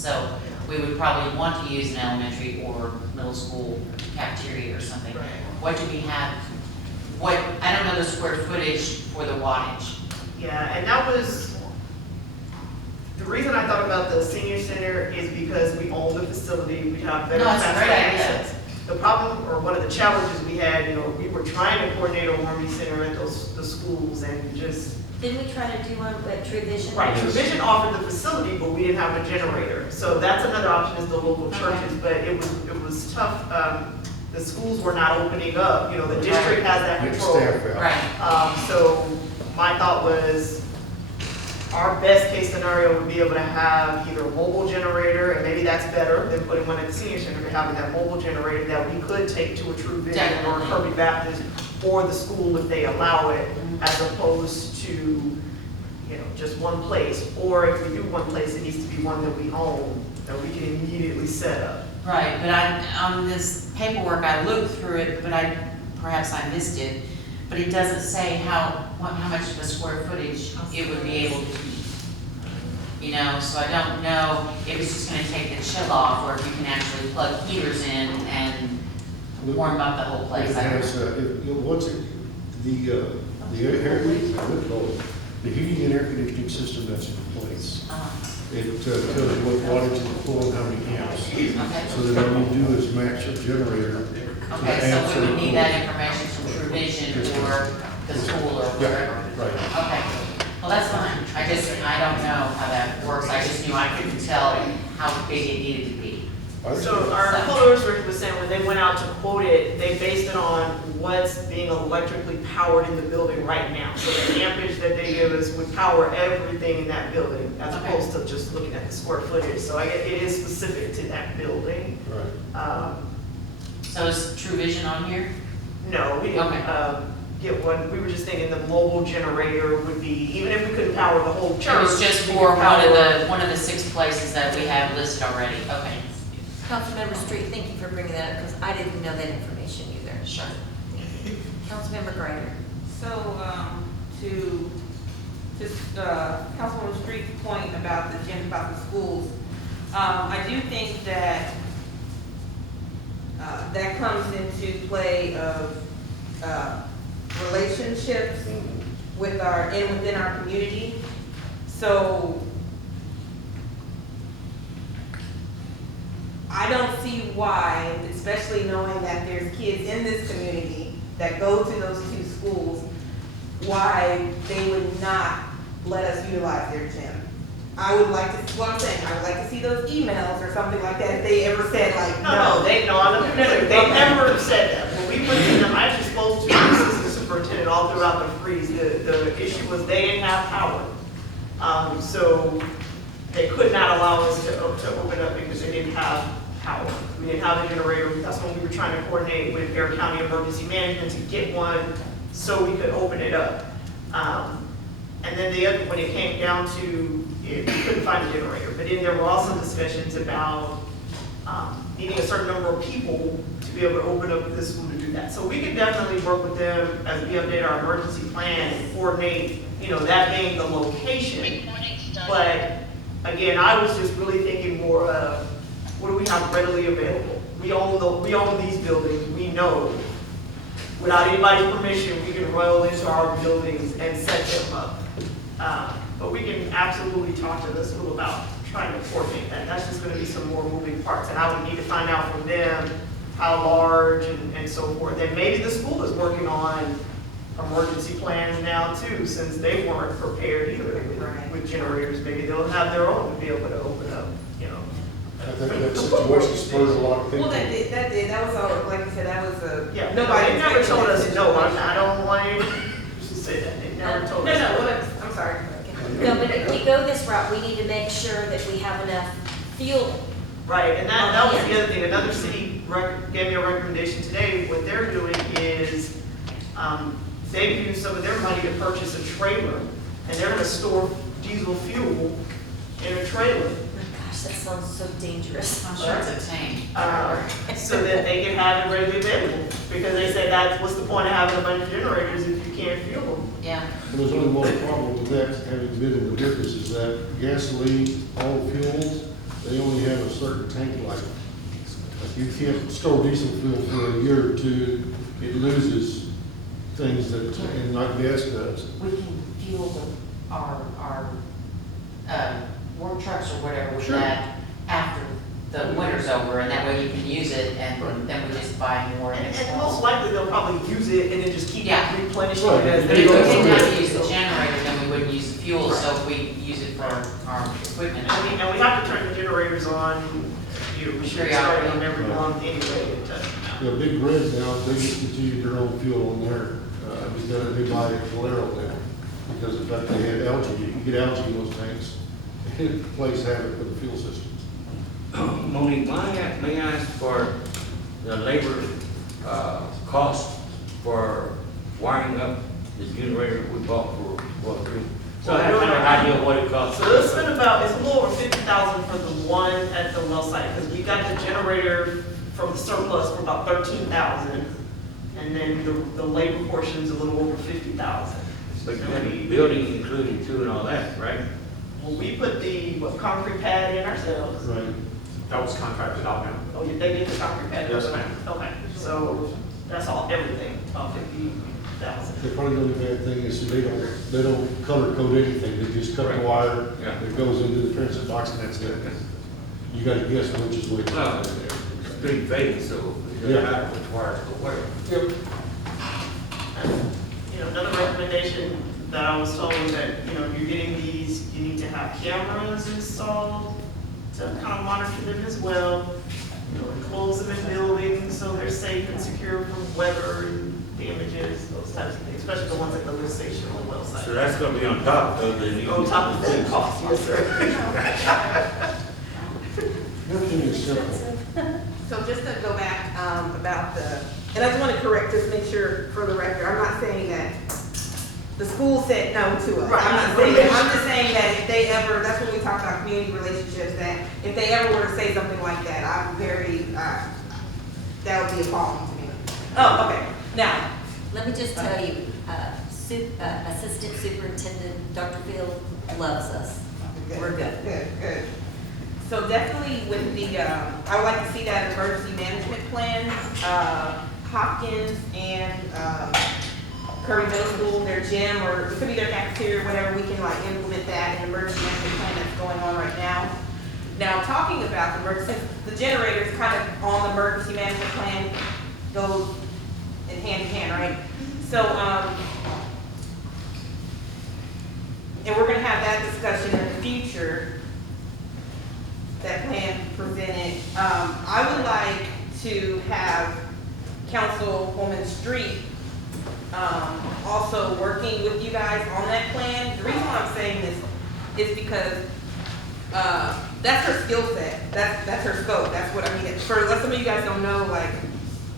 So we would probably want to use an elementary or middle school cafeteria or something. Right. What do we have? What, I don't know the square footage for the wattage. Yeah, and that was, the reason I thought about the senior center is because we own the facility, we have better No, it's a faster great idea. access. The problem, or one of the challenges we had, we were trying to coordinate a warming center at the schools and just, Didn't we try to do one at True Vision? right, Provision offered the facility, but we didn't have a generator. So that's another option is the local churches, but it was tough. The schools were not opening up, the district has that Get control. staff out. Right. So my thought was, our best case scenario would be able to have either a mobile generator, and maybe that's better than putting one at the senior center, but having that mobile generator that we could take to a True Vision or Definitely. Kirby Baptist or the school if they allow it, as opposed to, just one place. Or if we do one place, it needs to be one that we own, that we can immediately set up. Right, but on this paperwork, I looked through it, but perhaps I missed it, but it doesn't say how much of a square footage it would be able to keep. So I don't know if it's just gonna take the chill off, or if you can actually plug heaters in and warm up the whole place. It has, once it, the heating and air conditioning system that's in place, it tells you what wattage is full and how many amps. Okay, So that all you do is match a generator. to the okay, amps so we that would are need pulled. that information from True Vision or the school or whatever. Yeah, right. Okay, well, that's fine. I don't know how that works. I just knew I couldn't tell how big it needed to be. So our quote was saying when they went out to quote it, they based it on what's being electrically powered in the building right now. So the ampage that they give us would power everything in that building, as Okay. opposed to just looking at the square footage. So it is specific to that building. Right. So is True Vision on here? No, we didn't Okay. get one. We were just thinking the mobile generator would be, even if we couldn't power the whole church. It was just we for could power- one of the 6 places that we have listed already. Okay, Councilmember Street, thank you for bringing that up, because I didn't know that information either. sure. Councilmember Greider. So, to Councilwoman Street's point about the schools, I do think that that comes into play of relationships within our community. So I don't see why, especially knowing that there's kids in this community that go to those 2 schools, why they would not let us utilize their gym. I would like to, what I'm saying, I would like to see those emails or something like that, if they ever said like, no. They never said that. When we put in them, I actually spoke to the assistant superintendent all throughout the freeze. The issue was they didn't have power. So they could not allow us to open up because they didn't have power. We didn't have a generator. That's when we were trying to coordinate with Air County Emergency Management to get one so we could open it up. And then when it came down to it, we couldn't find a generator. But then there were also discussions about needing a certain number of people to be able to open up this school to do that. So we could definitely work with them as we update our emergency plan and coordinate, that being the location. But again, I was just really thinking more of what do we have readily available? We own these buildings. We know without anybody's permission, we can roll into our buildings and set them up. But we can absolutely talk to the school about trying to coordinate that. That's just going to be some more moving parts. And I would need to find out from them how large and so forth. And maybe the school is working on emergency plans now too, since they weren't prepared either with generators. Maybe they'll have their own to be able to open up, I think that situation spurred a lot of people. Well, that was all, like you said, that was Yeah, nobody. they never told us no. I don't want anyone to say that. They never told us no. I'm sorry. No, but if we go this route, we need to make sure that we have enough fuel. Right, and that was the other thing. Another city gave me a recommendation today. What they're doing is they've used some of their money to purchase a trailer, and they're going to store diesel fuel in a trailer. Oh gosh, that sounds so dangerous. I'm sure it's a tank. So that they can have it readily available. Because they say that's what's the point of having a bunch of generators if you can't fuel them. Yeah, There's only one problem with that, having been in the business, is that gasoline, all fuels, they only have a certain tank life. Like you can't store diesel fuel for a year or two, it loses things that, and like gas does. We can fuel our work trucks or whatever with Sure. that after the winter's over, and that way you can use it, and then we just buy more And next and fall. most likely they'll probably use it and then just keep Yeah. replenishing Right. it as But they if we go didn't through have it. to use the generator, then we wouldn't use the fuel, so if we use it for our equipment. And we have to turn the generators on, we should start them every month anyway to test them out. The big red now, they just continue their own fuel on there, because they buy Valero now, because of the fact they had algae, you can get algae in those tanks, it plays havoc with the fuel systems. Monique, may I ask for the labor, cost for wiring up the generator we bought for Water Creek? So I have an idea of what it costs. So it's been about, it's a little over 50,000 for the one at the well site, because we got the generator from the surplus for about 13,000. And then the labor portion's a little over 50,000. But you had the building included too and all that, right? Well, we put the concrete pad in ourselves. Right. That was contracted out now. Oh, they did the concrete pad? Yes, ma'am. Okay, so that's all, everything, about 50,000. The probably the only bad thing is they don't color code anything, they just cut the Right. wire, Yeah. it goes into the transit box and that's it. You gotta guess which is which. Well, it's three phase, so it doesn't matter which wires go where. Yep. Another recommendation that I was told was that, you're getting these, you need to have cameras installed to kind of monitor them as well. Enclose them in buildings so they're safe and secure from weather and damages, those types of things, especially the ones at the lift station on the well site. So that's gonna be on top of the new. On top of the cost, yes, sir. Everything is simple. So just to go back, about and I just want to correct, just make sure for the record, I'm not saying that the school said no to us. Right. I'm not saying that, I'm just saying that if they ever, that's when we talk about community relationships, that if they ever were to say something like that, I'm very, that would be a problem to me. Oh, okay, now, Let me just tell you, Assistant Superintendent Dr. Field loves us. We're good. Good. So definitely with the, I would like to see that emergency management plan, Hopkins and, Kirby Middle School, their gym, or it could be their cafeteria, whatever, we can like implement that in the emergency management plan that's going on right now. Now, talking about the emergency, the generator is kind of on the emergency management plan, goes in hand, right? So, and we're gonna have that discussion in the future, that plan presented. I would like to have Councilwoman Street, also working with you guys on that plan. The reason why I'm saying this is because, that's her skill set, that's her scope, that's what I mean, for, let some of you guys don't know, like,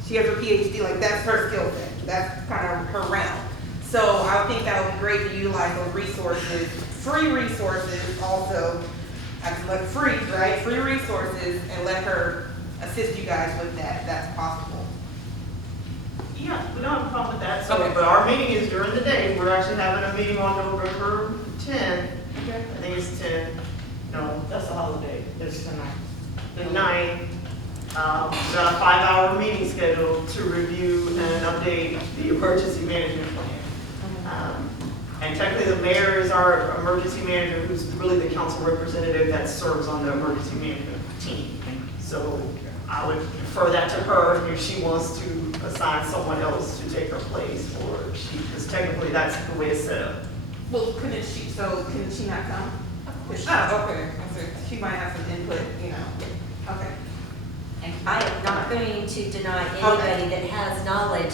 she has her PhD, like, that's her skill set, that's kind of her realm. So I think that would be great to utilize those resources, free resources also, like free, right, free resources, and let her assist you guys with that, if that's possible. Yeah, we don't have a problem with that, so, Okay. but our meeting is during the day, we're actually having a meeting on November 10th. Okay. I think it's 10, no, that's a holiday, There's tonight. the 9th. We've got a 5-hour meeting scheduled to review and update the emergency management plan. And technically, the mayor is our emergency manager, who's really the council representative that serves on the emergency management team. So I would defer that to her if she wants to assign someone else to take her place, or because technically that's the way it's set up. Well, couldn't she not come? Oh, okay, so she might have some input, okay. I am not going to deny anybody that has knowledge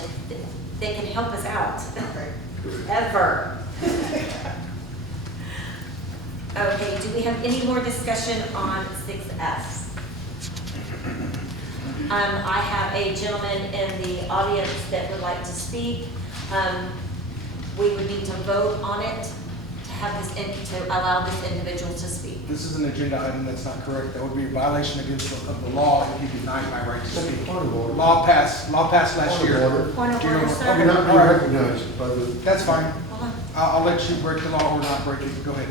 that can help us out, Okay. ever. Okay, do we have any more discussion on 6F? I have a gentleman in the audience that would like to speak. We would need to vote on it to have this, to allow this individual to speak. This is an agenda item that's not correct. That would be a violation of the law if you deny my right to speak. Point of order. Law passed last Point of year. order. Point of Do you know order, what- sir. You're not being recognized by the, That's fine. Hold on. I'll let you break the law or not break it. Go ahead.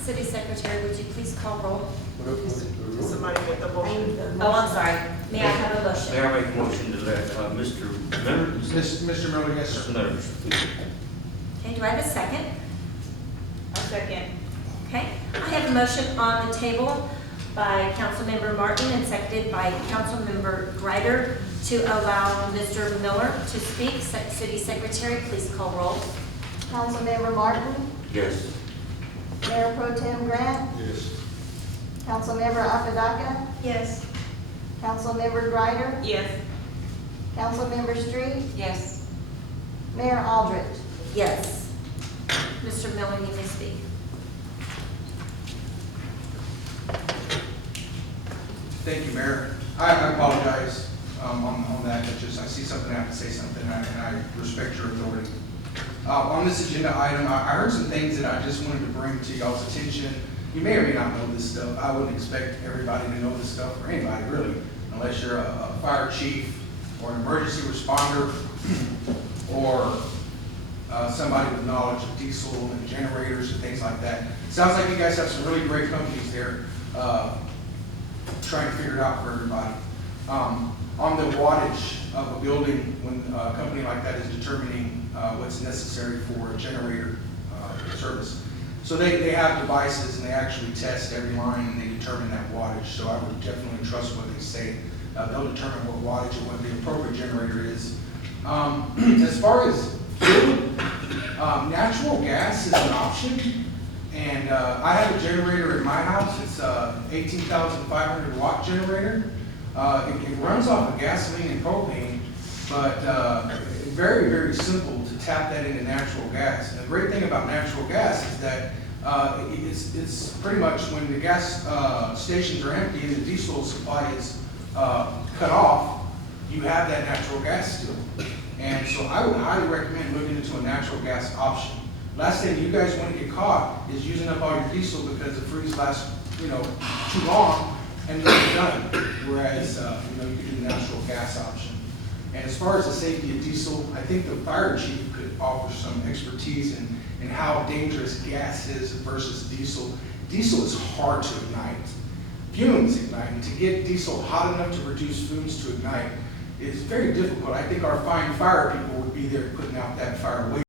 City Secretary, would you please call roll? Did somebody make the motion? Oh, I'm sorry. May I have a motion? May I make a motion to let, Mr. Miller? Mr. Miller, yes, Mr. sir. Miller speak? Okay, do I have a second? A second. Okay, I have a motion on the table by Councilmember Martin and seconded by Councilmember Greider to allow Mr. Miller to speak. City Secretary, please call roll. Councilmember Martin, Yes. Mayor Pro Tem Grant, Yes. Councilmember Apadaka, Yes. Councilmember Greider, Yes. Councilmember Street, Yes. Mayor Aldrich. Yes. Mr. Miller, you may speak. Thank you, Mayor. I apologize on that, but just I see something, I have to say something, and I respect your authority. On this agenda item, I heard some things that I just wanted to bring to y'all's attention. You may or may not know this stuff. I wouldn't expect everybody to know this stuff, or anybody really, unless you're a fire chief or an emergency responder or somebody with knowledge of diesel and generators and things like that. Sounds like you guys have some really great companies there trying to figure it out for everybody. On the wattage of a building, when a company like that is determining what's necessary for a generator service. So they have devices and they actually test every line and they determine that wattage. So I would definitely trust what they say. They'll determine what wattage and what the appropriate generator is. As far as fuel, natural gas is an option. And I have a generator in my house. It's a 18,500 watt generator. It runs off of gasoline and propane, but very, very simple to tap that into natural gas. And the great thing about natural gas is that it's pretty much when the gas stations are empty and the diesel supply is cut off, you have that natural gas still. And so I would highly recommend looking into a natural gas option. Last thing you guys want to get caught is using up all your diesel because the freeze lasts, too long and then you're done. Whereas, you can do the natural gas option. And as far as the safety of diesel, I think the fire chief could offer some expertise in how dangerous gas is versus diesel. Diesel is hard to ignite. Fumes ignite, and to get diesel hot enough to produce fumes to ignite is very difficult. I think our fine fire people would be there putting out that fire way